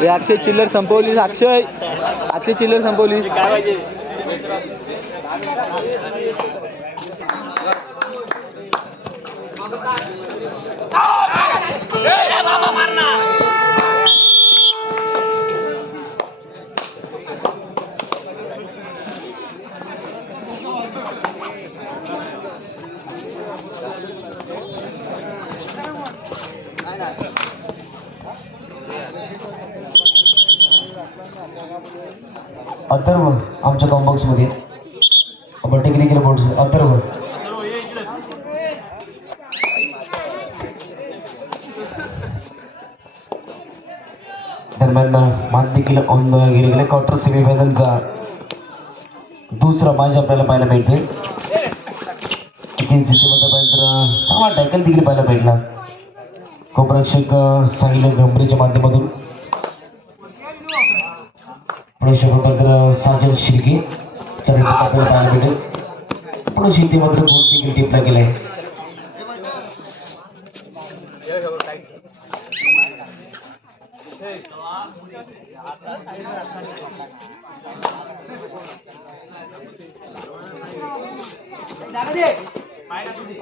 हे अक्षय चिल्लर संपवलीस अक्षय. अक्षय चिल्लर संपवलीस. अथर्व आमच्या कॉम्बॉक्समध्ये आपण टेक्निकल बोर्ड अथर्व दरम्यान मात देखील ऑन गेले गेले. क्वार्टर सेमीफायनलचा दुसरा मॅच आपल्याला पाहायला मिळतोय. चांगला टॅकल देखील पाहायला भेटला. कोपरक्षक साहिल गंभीरच्या माध्यमातून. प्रेक्षक तर साजन शिर्के. चरण आपल्याला भेटेल मात्र टिपला गेलाय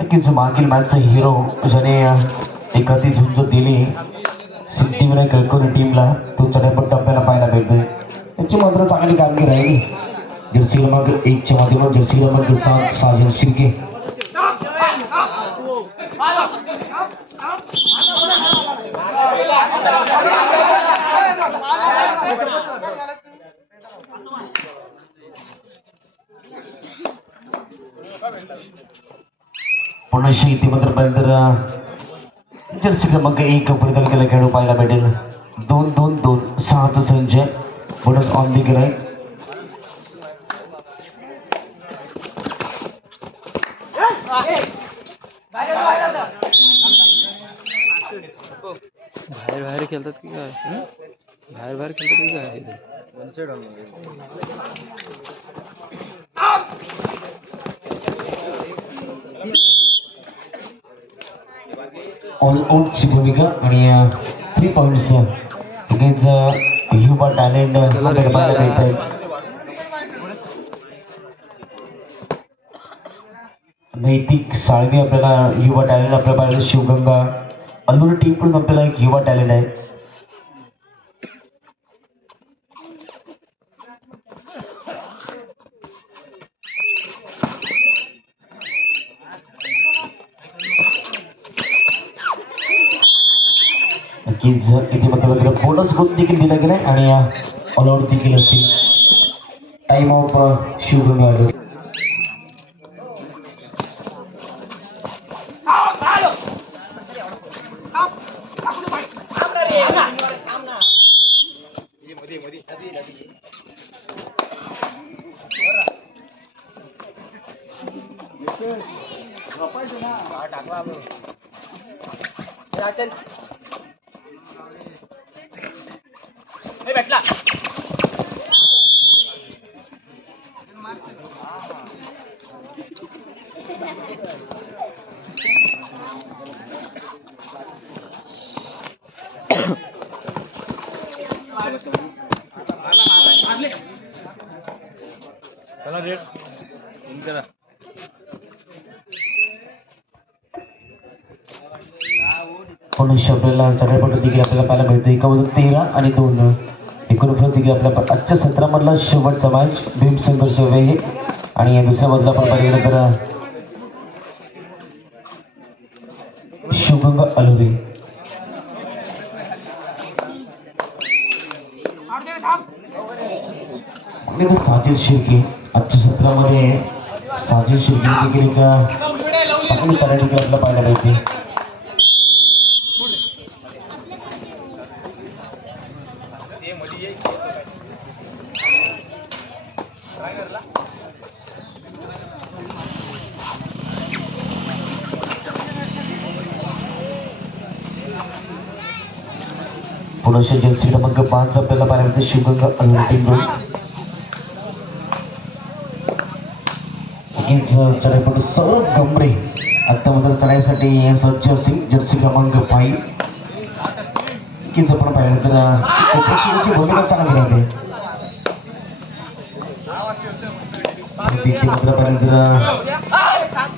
नक्कीच मागील मॅचचा हिरो ज्याने एखादी झुंज दिली सिद्धिविनायक कळकोरी टीमला तो चढापट्ट आपल्याला पाहायला भेटतोय. त्याची मात्र चांगली कामगिरी राहिली जर्सी क्रमांक एकच्या माध्यमात जर्सी क्रमांक सात साजन शिर्के पुन्हा इथे मात्र बंदर जर्सी क्रमांक एक परिधान केला खेळू पाहायला भेटेल दोन दोन दोन सहाचा संच बोनस ऑन देखील आहे बाहेर बाहेर खेळतात की काय? बाहेर बाहेर खेळतात की काय? ऑल आउटची भूमिका आणि three points against Yuva talent Naitik Salvi आपल्याला युवा टॅलेंट आपल्याला पाहिजे शिवगंगा अल्लूर टीमकडून आपल्याला एक युवा टॅलेंट आहे नक्कीच इथे मात्र वगैरे बोनस गुण देखील दिला गेलाय आणि ऑल आउट देखील असतील टाइम ऑफ शिवगंगा आलो एकोणीसशे आपल्याला चढापट देखील आपल्याला पाहायला मिळतं एका तेरा आणि दोन. एकोणीस देखील आपल्या आजच्या सत्रामधला शेवटचा मॅच भीम संघर्ष आहे आणि या दुसऱ्या बाजूला आपण पाहिलं तर शिवगंगा अलुरी आणि तर साजिद शिर्के. आजच्या सत्रामध्ये साजिद शिर्के देखील एक चांगली तऱ्हा देखील आपल्याला पाहायला मिळते पुण्याच्या जर्सी क्रमांक पाच आपल्याला पाहायला मिळते शिवगंगा अलुरे टीम चढाईपटू सौरभ गमरे आता चढाईसाठी सज्ज सिंग जर्सी क्रमांक फाईव्ह नक्कीच आपण पाहिलं तर अं, भूमिका चांगली राहते. पर्यंत मात्र पाहिलं तर अं,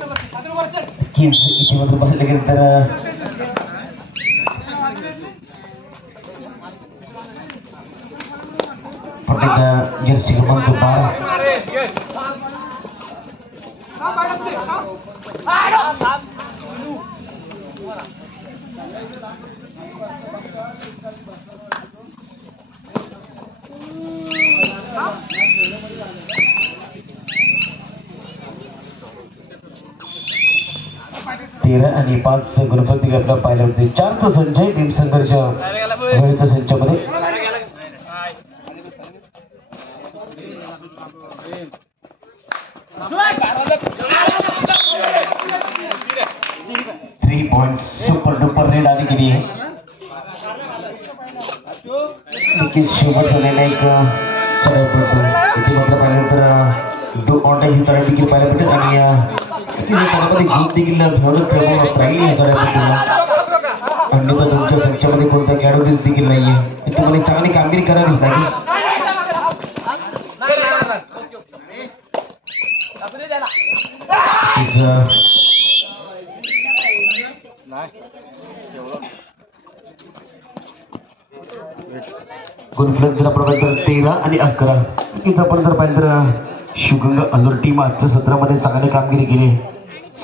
नक्कीच इथे मात्र पाहिलं गेलं तर अं, प्रत्येक जर्सी क्रमांक बारा तेरा आणि पाच गणपती आपल्याला पाहिलं होते. चारचा संचय भीमसंघर्ष वेळेच्या संचामध्ये. रेड आली गेली आहे झालेला एक चढाई देखील पाहायला भेटेल. आणि देखील राहील या तुमच्या संचामध्ये कोणता खेळाडू देखील नाहीये. हे तुम्हाला चांगली कामगिरी करावीच लागेल. uh, गुणफलक जर आपण पाहिलं तर तेरा आणि अकरा. इथं आपण जर पाहिलं तर शिवगंगा अलोर टीम आजच्या सत्रामध्ये चांगली कामगिरी केली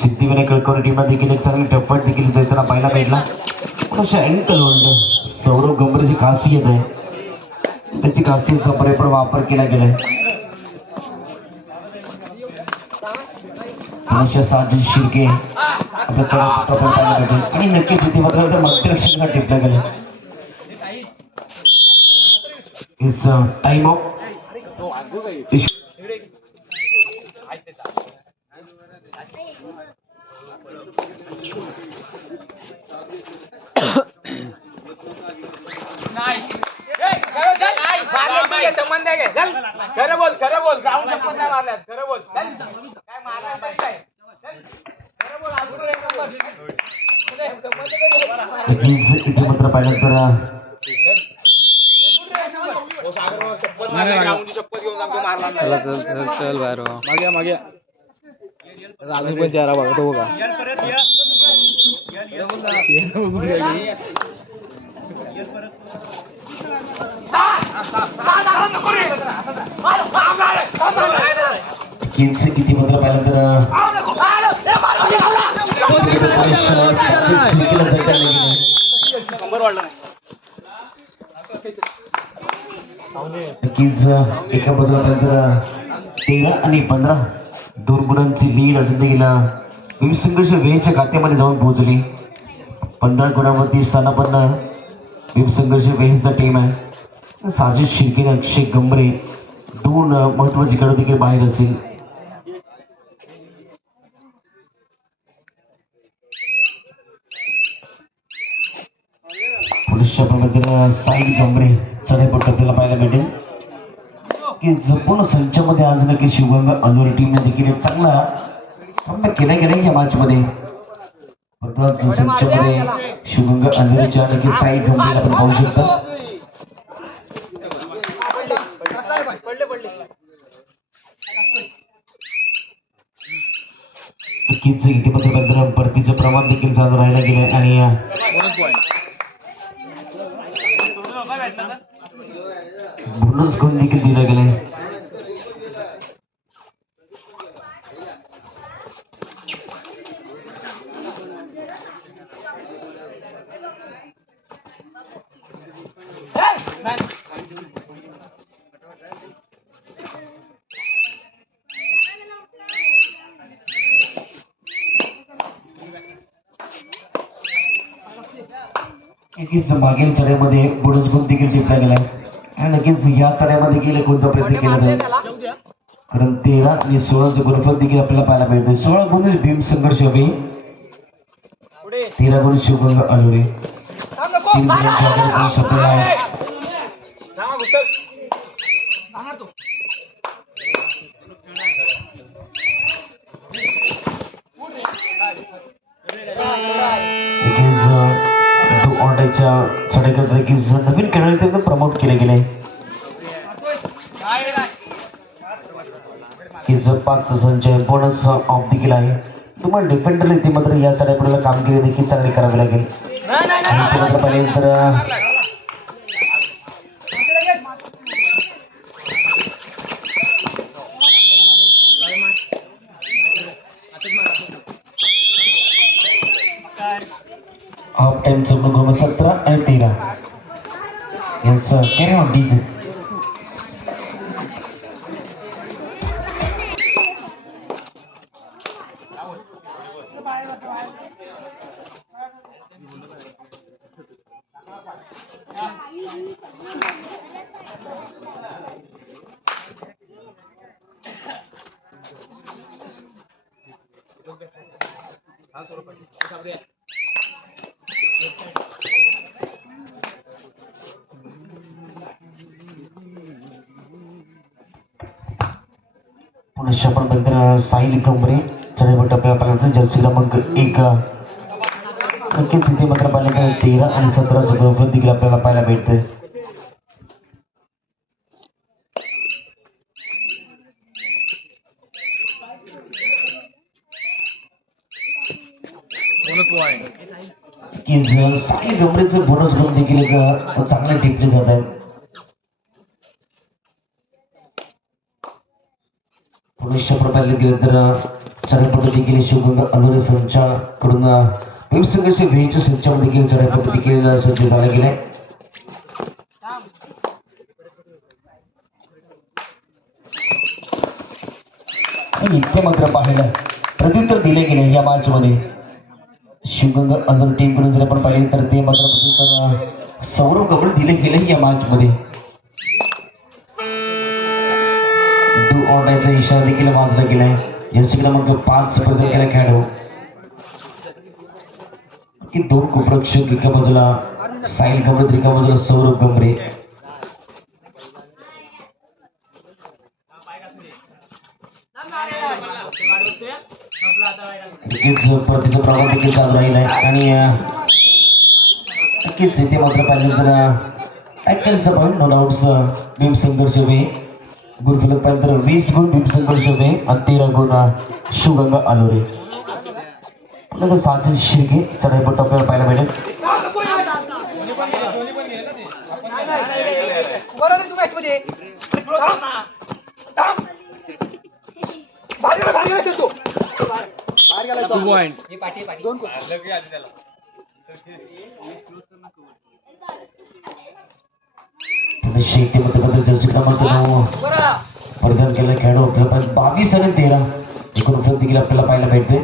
सिद्धिविनायक कळकवली टीमला देखील एक चांगली टप्पट देखील त्यांना पाहायला भेटला पण अशा अँकल होल्ड सौरव गंभीरची खासियत आहे. त्याची खासियतचा परिपूर्ण वापर केला गेलाय. मनुष्य साजिद शिर्के आपल्या आणि नक्कीच इथे बघायला तर मध्यरक्षकाला टिपला गेलं is uh, time out. Is- खरं बोल खरं बोल जाऊन संबंध नाही मारल्यात खरं बोल चल. काय मारणार नाही काय खरं बोल अजून एक नंबर. संबंध मात्र पाहिलं तर uh, हो, सागर भाऊ, शपथ मारली, ग्राउंडची शपथ घेऊन सांगतो मारला नाही. चला चल चल चल बाहेर हो. मागे मागे. अजून पण चेहरा बघतो बघा. नक्कीच इथे मात्र पाहिलं तर uh, शिर्केला झटकायला गेले. नक्कीच एका बाजूला तेरा आणि पंधरा दोन गुणांची लीड अजून देखील uh, विविध संघर्ष वेळेच्या खात्यामध्ये जाऊन पोहोचली. पंधरा गुणावरती स्थानापन्न विविध संघर्ष वेळेचा टीम आहे. साजिद शिर्के अक्षय गंभरे दोन महत्त्वाचे खेळाडू देखील बाहेर असेल पुरुषच्या प्रमाणे साई गंभरे चढाईपट्ट आपल्याला पाहायला भेटेल. की संपूर्ण संचामध्ये आज नक्की शिवगंगा अनोरी टीमने देखील एक चांगला कमबॅक केला गेला या मॅचमध्ये संचामध्ये शिवगंगा अनोरीच्या नक्की साई गंभीर आपण पाहू शकता. नक्कीच इथे भरतीचं प्रमाण देखील चालू राहायला गेलंय. आणि बोनस गुण देखील दिला गेलाय. नक्कीच मागील चढ्यामध्ये बोनस गुण देखील टिपला गेलाय. नक्कीच या चढ्यामध्ये गेले कोणता प्रयत्न केला जाईल? कारण तेरा आणि सोळाचं गुणफल देखील आपल्याला पाहायला मिळतं सोळा गुण भीम संघर्ष अभि. तेरा गुण शिवगंग अलोरे थांब तीन गुणांची आहे. थांबा गुप्तक. थांबणार तो. देखील डू ऑर्डरच्या चढाईकडे देखील नवीन खेळाडू त्यांना प्रमोट केले गेले काय नाही. की जर पाच संचय बोनस ऑफ देखील आहे. तुम्हाला डिफेंडर येते मात्र या चढाईकडे कामगिरी देखील चांगली करावी लागेल. नाही, नाही, आणि नाही. ते मात्र पाहिले तर हाफ टाइमचं क्रमांक सतरा आणि तेरा. Yes carry on DJ Pune आपण बघितलं साहिल कमरे चढाईपट आपल्याला पाहिजे जर्सी क्रमांक एक. नक्कीच तिथे मात्र पाहिलं तेरा आणि सतराचं ग्रुप देखील आपल्याला पाहायला भेटतं की जर साहिल कमरेचं बोनस करून देखील एक चांगल्या टिपले जात आहेत पुरुषच्या तर चढाई देखील शिवगंगा अनुरे संचाकडून वेबसंघर्ष वेळीच्या संचामध्ये देखील चढाई देखील सज्ज झाला गेलाय इतके मात्र पाहिलं प्रत्युत्तर दिले गेले या मॅच मध्ये शिवगंगा अनुर टीम जर आपण पाहिले तर ते मात्र प्रत्युत्तर सौरव कबळ दिले गेले या मॅच मध्ये डू इशारा देखील वाजला गेलाय यश क्रमांक पाच प्रदान केला खेळाडू. की दोन कुप्रक्षक एका बाजूला साहिल गंभीर एका बाजूला सौरभ गंभीर नक्कीच प्रभाव देखील चालू राहील आहे आणि नक्कीच इथे मात्र पाहिलं तर टॅकलचा पण नो डाऊट भीम संघर्ष वे गुरुफलक पाहिलं वीस गुण भीम शोभे आणि तेरा गुण अं, शिवगंगा आलोरे आपल्याला साजिद शिर्के चढाईपट आपल्याला पाहायला भेटेल दोन कोण? पुणे शेट्टी मध्ये मध्ये जर्सी क्रमांक नऊ. प्रदान केला खेळाडू आपल्याला बावीस आणि तेरा एकूण उपलब्ध आपल्याला पाहायला भेटते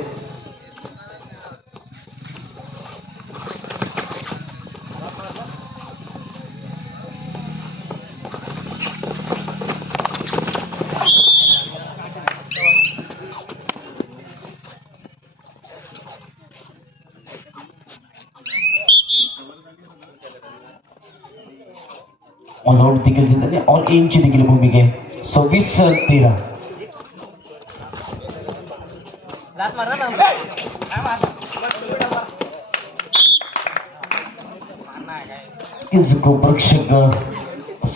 जिंकले ऑल इनची देखील भूमिका आहे सव्वीस तेरा लाथ मारला ना. काय मारला? इज गोपरक्षक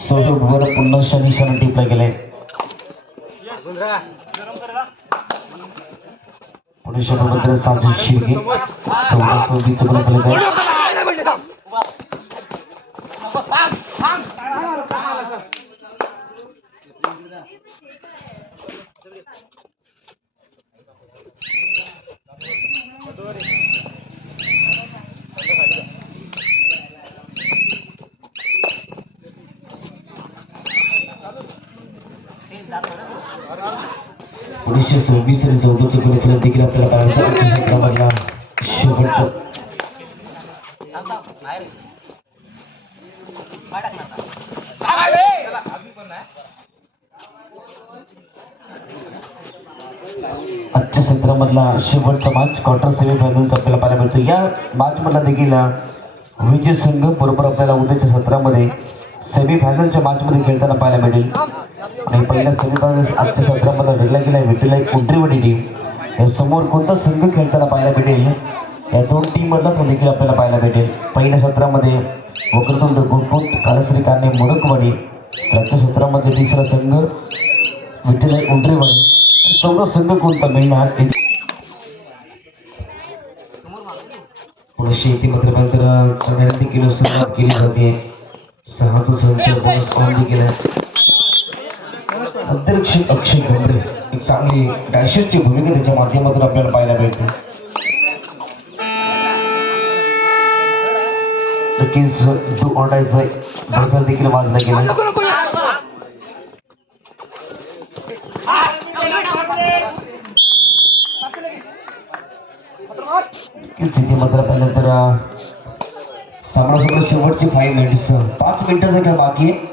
सौरभ वर पुन्हा शनी शनी टिपला गेलाय पुणे शहरामध्ये साजिद शिर्के चौदा सौदीचं पण आपल्याला काय नाही, नाही म्हणले, थांब. थांब, थांब. काय मारलं, काय मारलं? उणीसशे सव्वीस आणि चौदाचं गुरुफलक देखील आपल्याला. आजच्या सत्रामधला शेवटचं काय मारले? आजच्या सत्रामधला शेवटचा मॅच क्वार्टर सेमी फायनलचा आपल्याला पाहायला मिळतो या मॅच मधला देखील विजय संघ बरोबर आपल्याला उद्याच्या सत्रामध्ये सेमीफायनलच्या मॅचमध्ये खेळताना पाहायला मिळेल आणि पहिल्या सेमीफायनल आजच्या सत्रामध्ये रडला गेला विठ्ठला कुंट्रीवाडी टीम. या समोर कोणता संघ खेळताना पाहायला भेटेल? या दोन टीम मधला पण देखील आपल्याला पाहायला भेटेल? पहिल्या सत्रामध्ये वक्रतुंड गुणकुट कालश्री काने मोडकवाडी. आजच्या सत्रामध्ये तिसरा संघ विठ्ठला कुंट्रीवाडी चौथा संघ कोणता? मिळणार? पुढे शेतीमध्ये मात्र चढ्याने देखील सुरुवात केली जाते. सहाचा संच देखील आहे अध्यक्ष अक्षय गंभीर एक चांगली डॅशरची भूमिका त्याच्या माध्यमातून आपल्याला पाहायला मिळते. नक्कीच जो ऑर्डायचा बदल देखील वाजलं गेलं तिथे मात्र पाहिलं सामना शेवटचे फाईव्ह मिनिट्स पाच मिनिटाचा खेळ बाकी आहे.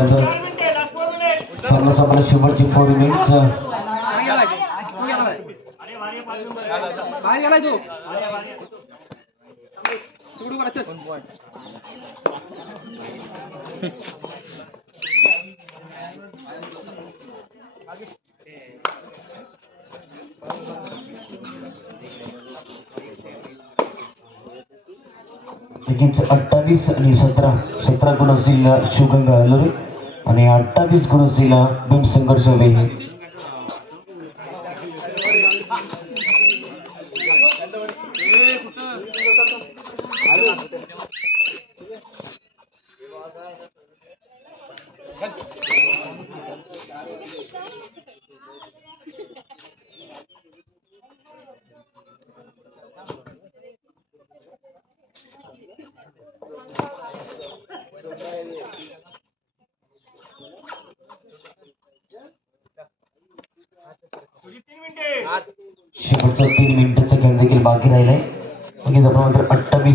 आपल्याला सामना सामना शेवटची फोर मिनिट्स अठ्ठावीस आणि सतरा. सतरा गुण असतील शिवगंगा हलरी आणि अठ्ठावीस गुण असतील भीम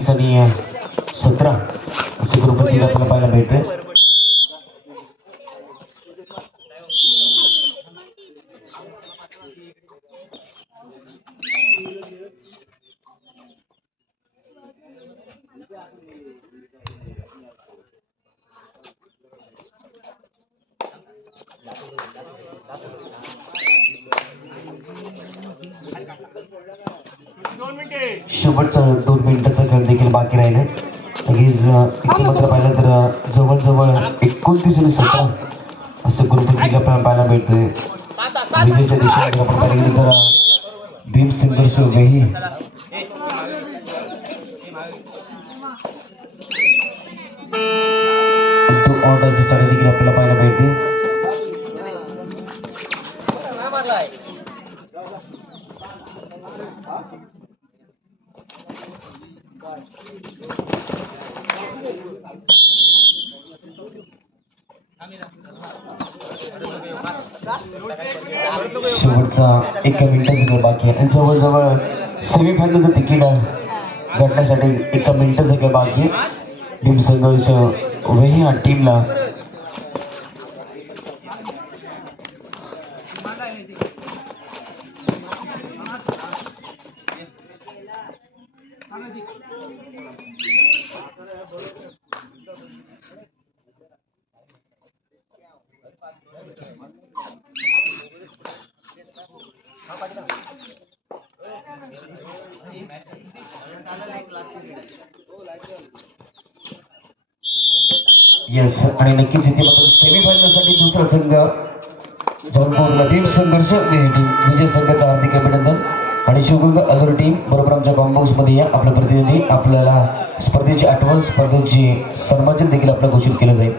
अठ्ठावीस आणि सतरा असे ग्रुप आपल्याला पाहायला भेटतोय शेवटचा दोन मिनिटाचा देखील आपल्याला पाहायला पाहिजे शेवटचा एका मिनिटाचा खेळ बाकी आहे. आणि जवळजवळ सेमीफायनलचं तिकीट गाठण्यासाठी एका मिनिटाचा खेळ बाकी आहे. टीम संघर्ष वेही हा टीमला यस आणि नक्कीच इथे मात्र सेमीफायनलसाठी दुसरा संघ जॉनपूरला भीम संघर्ष विजय संघाचं हार्दिक अभिनंदन. आणि शिवगंग अदर टीम बरोबर आमच्या कॉम्बॉक्समध्ये या आपले प्रतिनिधी आपल्याला स्पर्धेची आठवण स्पर्धेची सन्मानचिन्ह देखील आपल्याला घोषित केलं जाईल.